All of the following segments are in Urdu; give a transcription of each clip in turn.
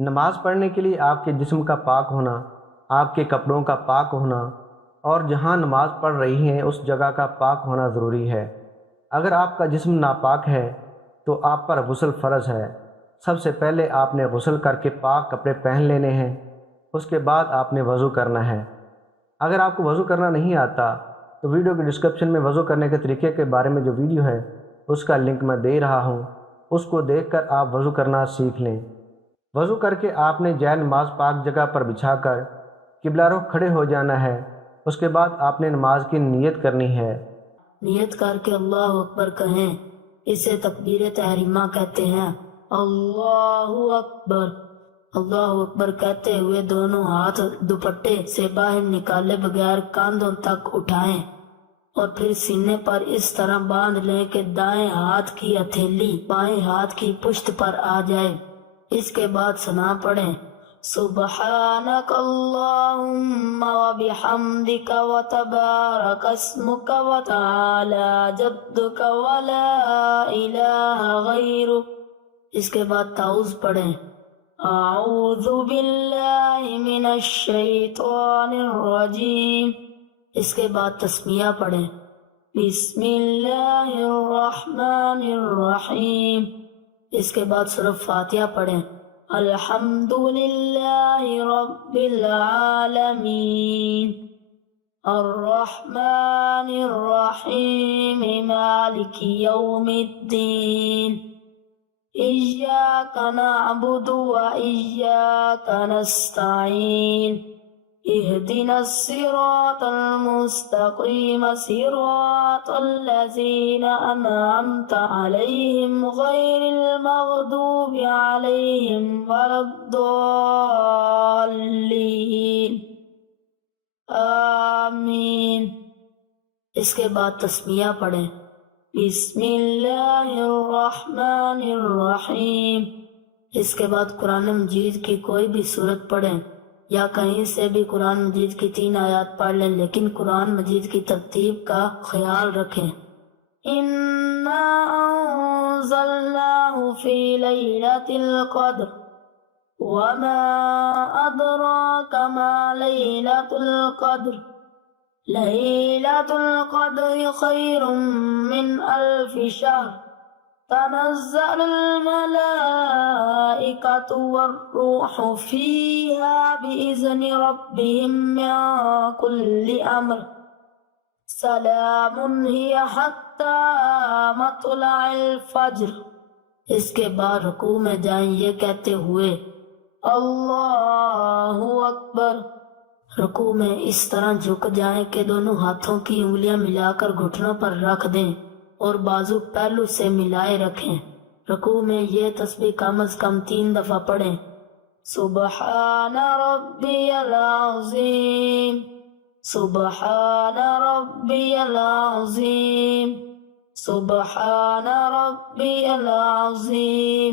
نماز پڑھنے کے لیے آپ کے جسم کا پاک ہونا، آپ کے کپڑوں کا پاک ہونا اور جہاں نماز پڑھ رہی ہیں اس جگہ کا پاک ہونا ضروری ہے۔ اگر آپ کا جسم ناپاک ہے تو آپ پر غسل فرض ہے۔ سب سے پہلے آپ نے غسل کر کے پاک کپڑے پہن لینے ہیں، اس کے بعد آپ نے وضو کرنا ہے۔ اگر آپ کو وضو کرنا نہیں آتا تو ویڈیو کے ڈسکرپشن میں وضو کرنے کے طریقے کے بارے میں جو ویڈیو ہے اس کا لنک میں دے رہا ہوں، اس کو دیکھ کر آپ وضو کرنا سیکھ لیں۔ وضو کر کے آپ نے جائے نماز پاک جگہ پر بچھا کر قبلہ رخ کھڑے ہو جانا ہے۔ اس کے بعد آپ نے نماز کی نیت کرنی ہے۔ نیت کر کے اللہ اکبر کہیں، اسے تکبیر تحریمہ کہتے ہیں۔ اللہ اکبر، اللہ اکبر کہتے ہوئے دونوں ہاتھ دوپٹے سے باہر نکالے بغیر کاندھوں تک اٹھائیں اور پھر سینے پر اس طرح باندھ لیں کہ دائیں ہاتھ کی ہتھیلی بائیں ہاتھ کی پشت پر آ جائے۔ اس کے بعد ثنا پڑھیں، سبحانک اللہم وبحمدک وتبارک اسمک وتعالی جدک ولا الہ غیرک۔ اس کے بعد تعوذ پڑھیں، اعوذ باللہ من الشیطان الرجیم۔ اس کے بعد تسمیہ پڑھیں، بسم اللہ الرحمن الرحیم۔ اس کے بعد سورۃ فاتحہ پڑھیں، الحمد للہ رب العالمین الرحمن الرحیم مالک یوم الدین ایاک نعبد و ایاک نستعین اهدنا الصراط المستقيم صراط الذين أنعمت عليهم غير المغضوب عليهم ولا الضالين آمین۔ اس کے بعد تسمیہ پڑھیں، بسم اللہ الرحمن الرحیم۔ اس کے بعد قرآن مجید کی کوئی بھی سورت پڑھیں یا کہیں سے بھی قرآن مجید کی 3 آیات پڑھ لیں، لیکن قرآن مجید کی ترتیب کا خیال رکھیں۔ اِنَّا أَنزَلْنَاهُ فِي لَيْلَةِ الْقَدْرِ وَمَا أَدْرَاكَ مَا لَيْلَةُ الْقَدْرِ لَيْلَةُ الْقَدْرِ خَيْرٌ مِّنْ أَلْفِ شَهْرٍ تنزل الملائكة والروح فيها بإذن ربهم من كل أمر سلام هي حتى مطلع الفجر۔ اس کے بعد رکوع میں جائیں یہ کہتے ہوئے اللہ اکبر۔ رکوع میں اس طرح جھک جائیں کہ دونوں ہاتھوں کی انگلیاں ملا کر گھٹنوں پر رکھ دیں اور بازو پہلو سے ملائے رکھیں۔ رکوع میں یہ تسبیح کم از کم 3 دفعہ پڑھیں، سبحان ربی العظیم سبحان ربی العظیم سبحان ربی العظیم۔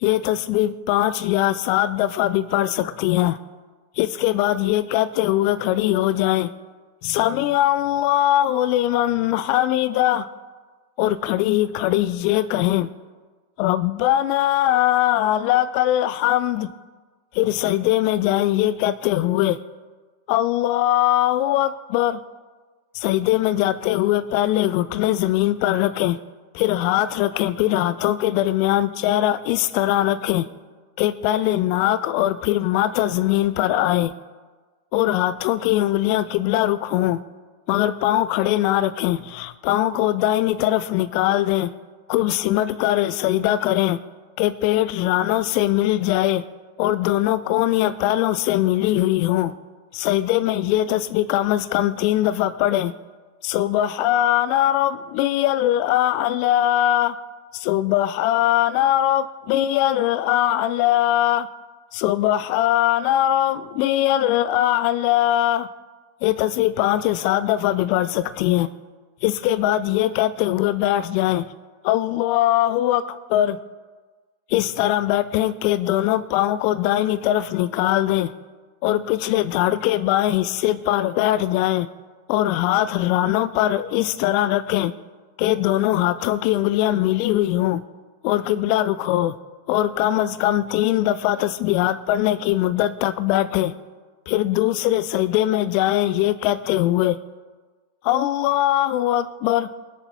یہ تسبیح 5 یا 7 دفعہ بھی پڑھ سکتی ہیں۔ اس کے بعد یہ کہتے ہوئے کھڑی ہو جائیں، سمیع اللہ لمن حمدہ، اور کھڑی ہی کھڑی یہ کہیں، ربنا لک الحمد۔ پھر سجدے میں جائیں یہ کہتے ہوئے اللہ اکبر۔ سجدے میں جاتے ہوئے پہلے گھٹنے زمین پر رکھیں، پھر ہاتھ رکھیں، پھر ہاتھوں کے درمیان چہرہ اس طرح رکھیں کہ پہلے ناک اور پھر ماتھا زمین پر آئے اور ہاتھوں کی انگلیاں قبلہ رخ ہوں، مگر پاؤں کھڑے نہ رکھیں۔ پاؤں کو دائنی طرف نکال دیں، خوب سمٹ کر سجدہ کریں کہ پیٹ رانوں سے مل جائے اور دونوں کونیاں پہلوں سے ملی ہوئی ہوں۔ سجدے میں یہ تسبیح کم از کم 3 دفعہ پڑھیں، سبحان ربی الاعلی سبحان ربی الاعلی سبحان ربی الاعلی۔ یہ تسبیح 5 یا 7 دفعہ بھی پڑھ سکتی ہیں۔ اس کے بعد یہ کہتے ہوئے بیٹھ جائیں، اللہ اکبر۔ اس طرح بیٹھیں کہ دونوں پاؤں کو دائنی طرف نکال دیں اور پچھلے دھڑ کے بائیں حصے پر بیٹھ جائیں اور ہاتھ رانوں پر اس طرح رکھیں کہ دونوں ہاتھوں کی انگلیاں ملی ہوئی ہوں اور قبلہ رخ ہو، اور کم از کم 3 دفعہ تسبیحات پڑھنے کی مدت تک بیٹھے، پھر دوسرے سجدے میں جائیں یہ کہتے ہوئے اللہ اکبر۔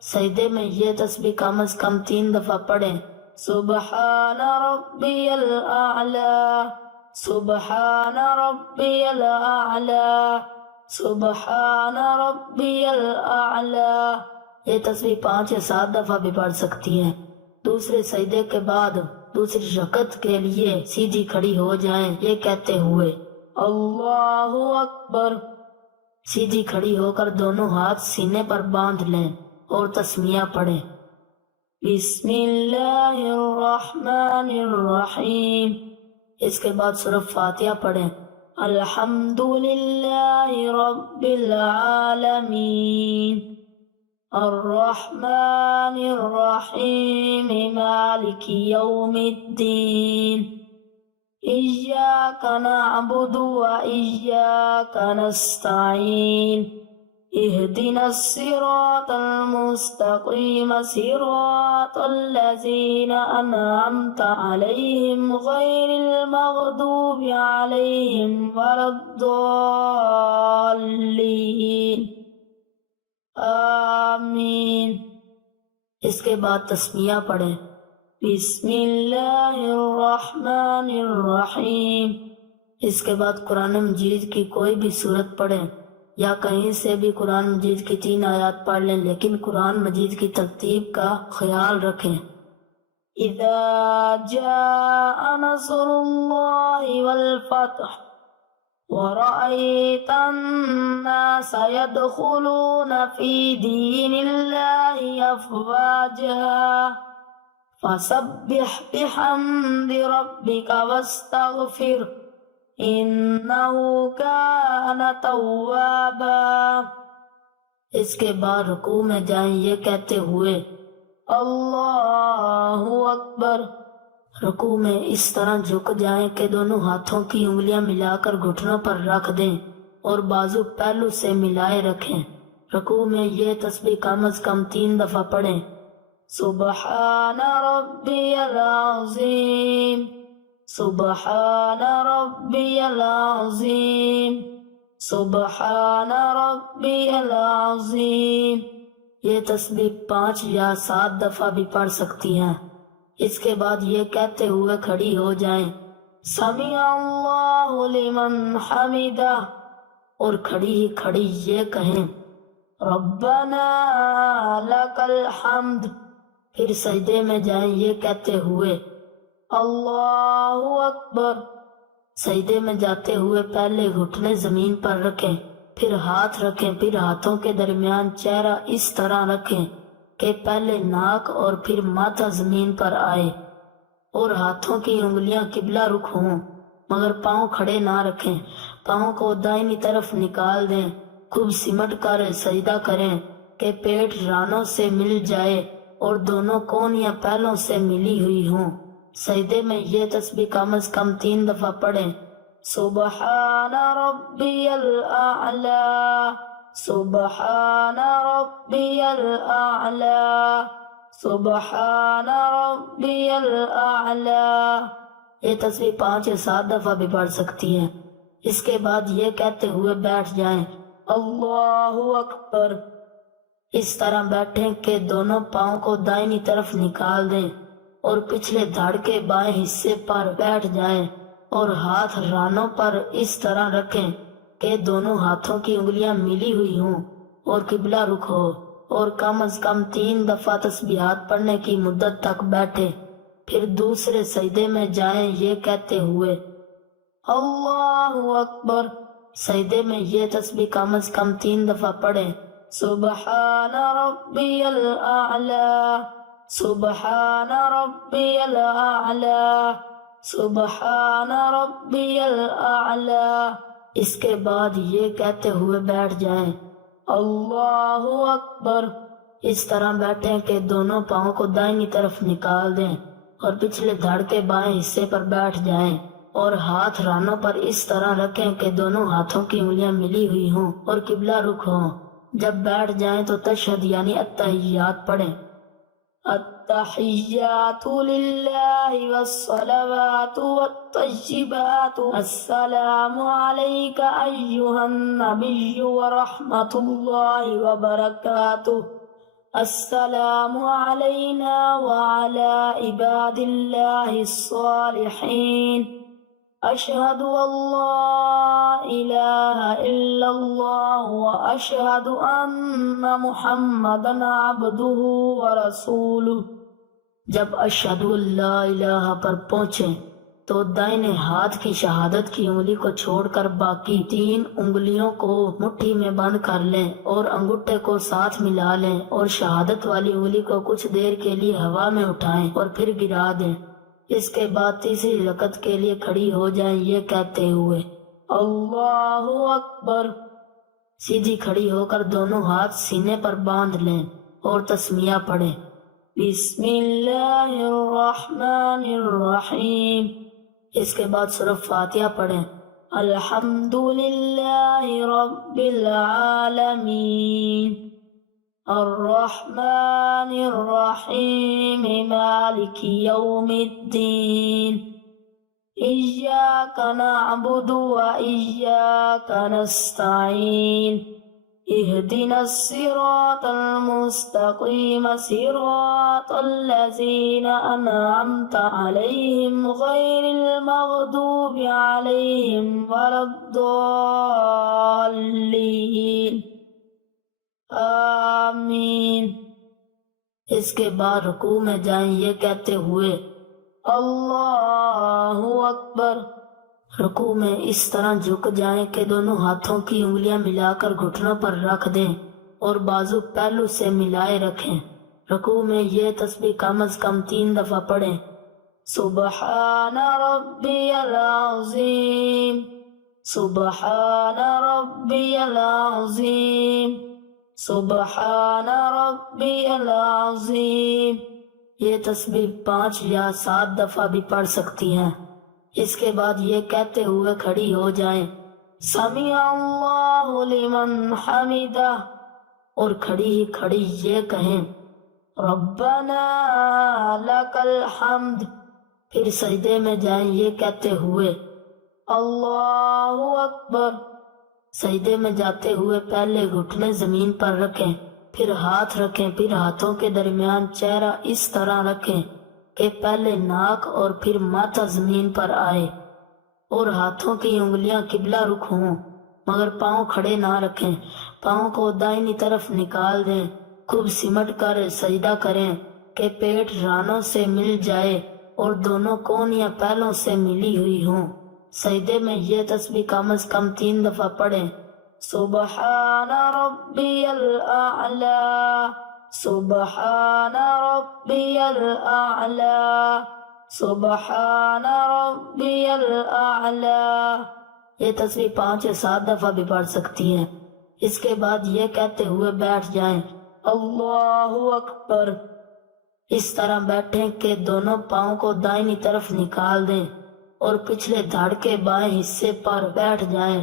سجدے میں یہ تسبیح کم از کم 3 دفعہ پڑھیں، سبحان ربی الاعلی، سبحان ربی الاعلی، سبحان ربی الاعلی۔ یہ تسبیح 5 یا 7 دفعہ بھی پڑھ سکتی ہیں۔ دوسرے سجدے کے بعد دوسری رکعت کے لیے سیدھی کھڑی ہو جائیں یہ کہتے ہوئے اللہ اکبر۔ سیدھی کھڑی ہو کر دونوں ہاتھ سینے پر باندھ لیں اور تسمیہ پڑھیں، بسم اللہ الرحمن الرحیم۔ اس کے بعد سورہ فاتحہ پڑھیں، الحمد للہ رب العالمین، الرحمن الرحیم، مالک یوم الدین، ایاک نعبد و ایاک نستعین، اہدنا الصراط المستقیم، صراط الذین انعمت علیہم غیر المغضوب علیہم ولا الضالین، آمین۔ اس کے بعد تسمیہ پڑھیں، بسم اللہ الرحمن الرحیم۔ اس کے بعد قرآن مجید کی کوئی بھی سورت پڑھیں یا کہیں سے بھی قرآن مجید کی 3 آیات پڑھ لیں، لیکن قرآن مجید کی ترتیب کا خیال رکھیں۔ اذا جاء نصر اللہ والفتح وَرَأَيْتَ النَّاسَ يَدْخُلُونَ فِي دِينِ اللَّهِ أَفْوَاجًا فَسَبِّحْ بِحَمْدِ رَبِّكَ وَاسْتَغْفِرْهُ إِنَّهُ كَانَ تَوَّابًا۔ اس کے بعد رکوع میں جائیں یہ کہتے ہوئے اللہ اکبر۔ رکوع میں اس طرح جھک جائیں کہ دونوں ہاتھوں کی انگلیاں ملا کر گھٹنوں پر رکھ دیں اور بازو پہلو سے ملائے رکھیں۔ رکوع میں یہ تسبیح کم از کم 3 دفعہ پڑھیں، سبحان ربی العظیم، سبحان ربی العظیم، سبحان ربی العظیم۔ یہ تسبیح 5 یا 7 دفعہ بھی پڑھ سکتی ہیں۔ اس کے بعد یہ کہتے ہوئے کھڑی ہو جائیں، سمیع اللہ لمن حمدہ، اور کھڑی ہی کھڑی یہ کہیں، ربنا لک الحمد۔ پھر سجدے میں جائیں یہ کہتے ہوئے اللہ اکبر۔ سجدے میں جاتے ہوئے پہلے گھٹنے زمین پر رکھیں، پھر ہاتھ رکھیں، پھر ہاتھوں کے درمیان چہرہ اس طرح رکھیں کہ پہلے ناک اور پھر ماتھا زمین پر آئے اور ہاتھوں کی انگلیاں قبلہ رخ ہوں، مگر پاؤں کھڑے نہ رکھیں۔ پاؤں کو دائیں طرف نکال دیں، خوب سمٹ کر سجدہ کریں کہ پیٹ رانوں سے مل جائے اور دونوں کونیاں پہلوں سے ملی ہوئی ہوں۔ سجدے میں یہ تسبیح کم از کم 3 دفعہ پڑھیں، سبحان ربی الاعلی، سبحان ربی الاعلی، سبحان ربی الاعلی۔ یہ تسبیح 5 یا 7 دفعہ بھی پڑھ سکتی ہیں۔ اس کے بعد یہ کہتے ہوئے بیٹھ جائیں، اللہ اکبر۔ اس طرح بیٹھیں کہ دونوں پاؤں کو دائیں طرف نکال دیں اور پچھلے دھڑ کے بائیں حصے پر بیٹھ جائیں اور ہاتھ رانوں پر اس طرح رکھیں کہ دونوں ہاتھوں کی انگلیاں ملی ہوئی ہوں اور قبلہ رخ ہو، اور کم از کم 3 دفعہ تسبیحات پڑھنے کی مدت تک بیٹھے، پھر دوسرے سجدے میں جائیں یہ کہتے ہوئے اللہ اکبر۔ سجدے میں یہ تسبیح کم از کم 3 دفعہ پڑھیں، سبحان ربی الاعلی، سبحان ربی الاعلی، سبحان ربی الاعلی۔ اس کے بعد یہ کہتے ہوئے بیٹھ جائیں، اللہ اکبر۔ اس طرح بیٹھیں کہ دونوں پاؤں کو دائیں طرف نکال دیں اور پچھلے دھڑ کے بائیں حصے پر بیٹھ جائیں اور ہاتھ رانوں پر اس طرح رکھیں کہ دونوں ہاتھوں کی انگلیاں ملی ہوئی ہوں اور قبلہ رخ ہوں۔ جب بیٹھ جائیں تو تشہد یعنی التحیات پڑھیں، التحيات لله والصلوات والطيبات السلام عليك أيها النبي ورحمة الله وبركاته السلام علينا وعلى عباد الله الصالحين أشهد أن لا إله إلا الله وأشهد أن محمدا عبده ورسوله۔ جب اشہد ان لا الہ پر پہنچیں تو دائنے ہاتھ کی شہادت کی انگلی کو چھوڑ کر باقی 3 انگلیوں کو مٹھی میں بند کر لیں اور انگوٹھے کو ساتھ ملا لیں اور شہادت والی انگلی کو کچھ دیر کے لیے ہوا میں اٹھائیں اور پھر گرا دیں۔ اس کے بعد تیسری رکعت کے لیے کھڑی ہو جائیں یہ کہتے ہوئے اللہ اکبر۔ سیدھی کھڑی ہو کر دونوں ہاتھ سینے پر باندھ لیں اور تسمیہ پڑھیں بسم اللہ الرحمن الرحیم۔ اس کے بعد سورہ فاتحہ پڑھیں الحمدللہ رب العالمین الرحمن الرحیم مالک یوم الدین ایاک نعبد و ایاک نستعین اہدنا الصراط المستقیم صراط الذین انعمت علیہم غیر المغضوب علیہم ولا الضالین آمین۔ اس کے بعد رکوع میں جائیں یہ کہتے ہوئے اللہ اکبر۔ رکوع میں اس طرح جھک جائیں کہ دونوں ہاتھوں کی انگلیاں ملا کر گھٹنوں پر رکھ دیں اور بازو پہلو سے ملائے رکھیں۔ رکوع میں یہ تسبیح کم از کم 3 دفعہ پڑھیں سبحان ربی العظیم سبحان ربی العظیم سبحان ربی العظیم۔ یہ تسبیح 5 یا 7 دفعہ بھی پڑھ سکتی ہیں۔ اس کے بعد یہ کہتے ہوئے کھڑی ہو جائیں سمیع اللہ لمن حمدہ اور کھڑی ہی کھڑی یہ کہیں ربنا لک الحمد۔ پھر سجدے میں جائیں یہ کہتے ہوئے اللہ اکبر۔ سجدے میں جاتے ہوئے پہلے گھٹنے زمین پر رکھیں پھر ہاتھ رکھیں پھر ہاتھوں کے درمیان چہرہ اس طرح رکھیں کہ پہلے ناک اور پھر ماتھا زمین پر آئے اور ہاتھوں کی انگلیاں قبلہ رخ ہوں مگر پاؤں کھڑے نہ رکھیں۔ پاؤں کو دائنی طرف نکال دیں، خوب سمٹ کر سجدہ کریں کہ پیٹ رانوں سے مل جائے اور دونوں کونیاں پہلوں سے ملی ہوئی ہوں۔ سجدے میں یہ تسبیح کم از کم 3 دفعہ پڑھیں سبحان ربی الاعلی سبحان ربی الاعلی سبحان ربی الاعلی۔ یہ تسبیح 5 یا 7 دفعہ بھی پڑھ سکتی ہیں۔ اس کے بعد یہ کہتے ہوئے بیٹھ جائیں اللہ اکبر۔ اس طرح بیٹھیں کہ دونوں پاؤں کو دائنی طرف نکال دیں اور پچھلے دھڑ کے بائیں حصے پر بیٹھ جائیں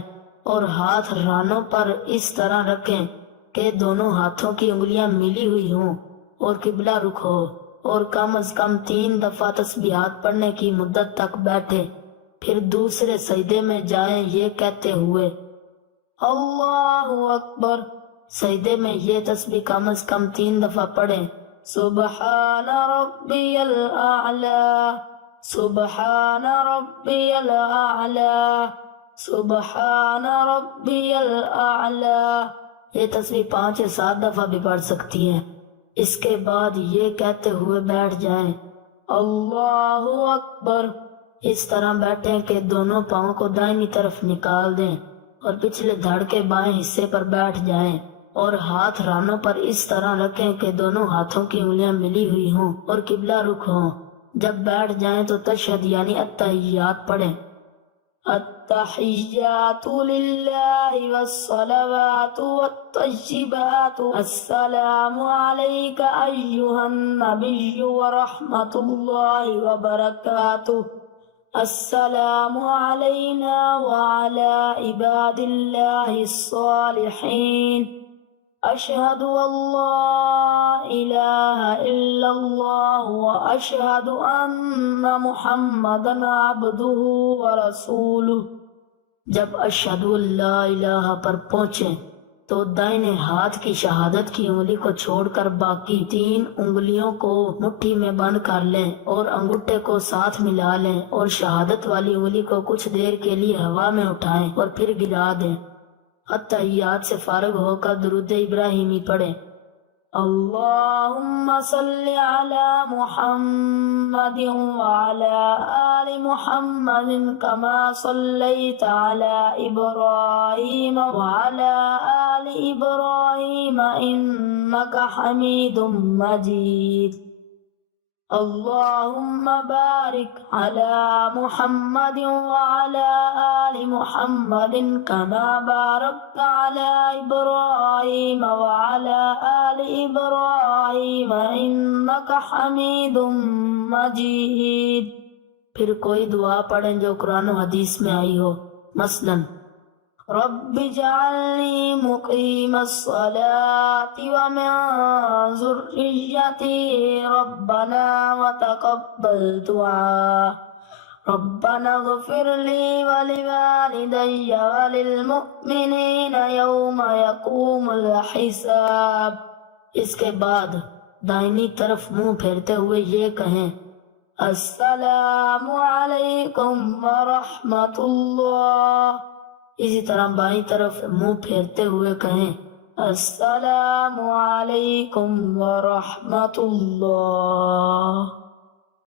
اور ہاتھ رانوں پر اس طرح رکھیں کہ دونوں ہاتھوں کی انگلیاں ملی ہوئی ہوں اور قبلہ رخ ہو اور کم از کم 3 دفعہ تسبیحات پڑھنے کی مدت تک بیٹھے۔ پھر دوسرے سجدے میں جائیں یہ کہتے ہوئے اللہ اکبر۔ سجدے میں یہ تسبیح کم از کم 3 دفعہ پڑھیں سبحان ربی الاعلی سبحان ربی الاعلی سبحان ربی الاعلی۔ یہ تسبیح 5 یا 7 دفعہ بھی پڑھ سکتی ہیں۔ اس کے بعد یہ کہتے ہوئے بیٹھ جائیں اللہ اکبر۔ اس طرح بیٹھیں کہ دونوں پاؤں کو دائنی طرف نکال دیں اور پچھلے دھڑ کے بائیں حصے پر بیٹھ جائیں اور ہاتھ رانوں پر اس طرح رکھیں کہ دونوں ہاتھوں کی انگلیاں ملی ہوئی ہوں اور قبلہ رخ ہوں۔ جب بیٹھ جائیں تو تشہد یعنی التحیات پڑھیں التحیات للہ والصلوات والطیبات السلام علیک ایہا النبی ورحمت اللہ وبرکاتہ السلام علینا وعلی عباد اللہ الصالحین اشہد اللہ الہ الا اللہ واشہد ان محمدا عبدہ ورسولہ۔ جب اشہد اللہ الہ پر پہنچیں تو دائنے ہاتھ کی شہادت کی انگلی کو چھوڑ کر باقی 3 انگلیوں کو مٹھی میں بند کر لیں اور انگوٹھے کو ساتھ ملا لیں اور شہادت والی انگلی کو کچھ دیر کے لیے ہوا میں اٹھائیں اور پھر گرا دیں۔ اتحیات سے فارغ ہو کر درود ابراہیمی پڑھیں۔ اللہم صلی علی محمد وعلی آل محمد کما صلیت علی ابراہیم وعلی آل ابراہیم انکا حمید مجید۔ اللہم بارک علی محمد وعلی آل محمد کما بارکت علی ابراہیم وعلی آل ابراہیم انکا حمید مجید۔ پھر کوئی دعا پڑھیں جو قرآن و حدیث میں آئی ہو، مثلاً رب اجعلنی مقیم الصلاة ومن ذریتی ربنا وتقبل دعاء ربنا اغفر لی ولوالدی وللمؤمنین یوم یقوم الحساب۔ اس کے بعد دائنی طرف منہ پھیرتے ہوئے یہ کہیں السلام علیکم ورحمۃ اللہ۔ اسی طرح بائیں طرف منہ پھیرتے ہوئے کہیں السلام علیکم ورحمۃ اللہ۔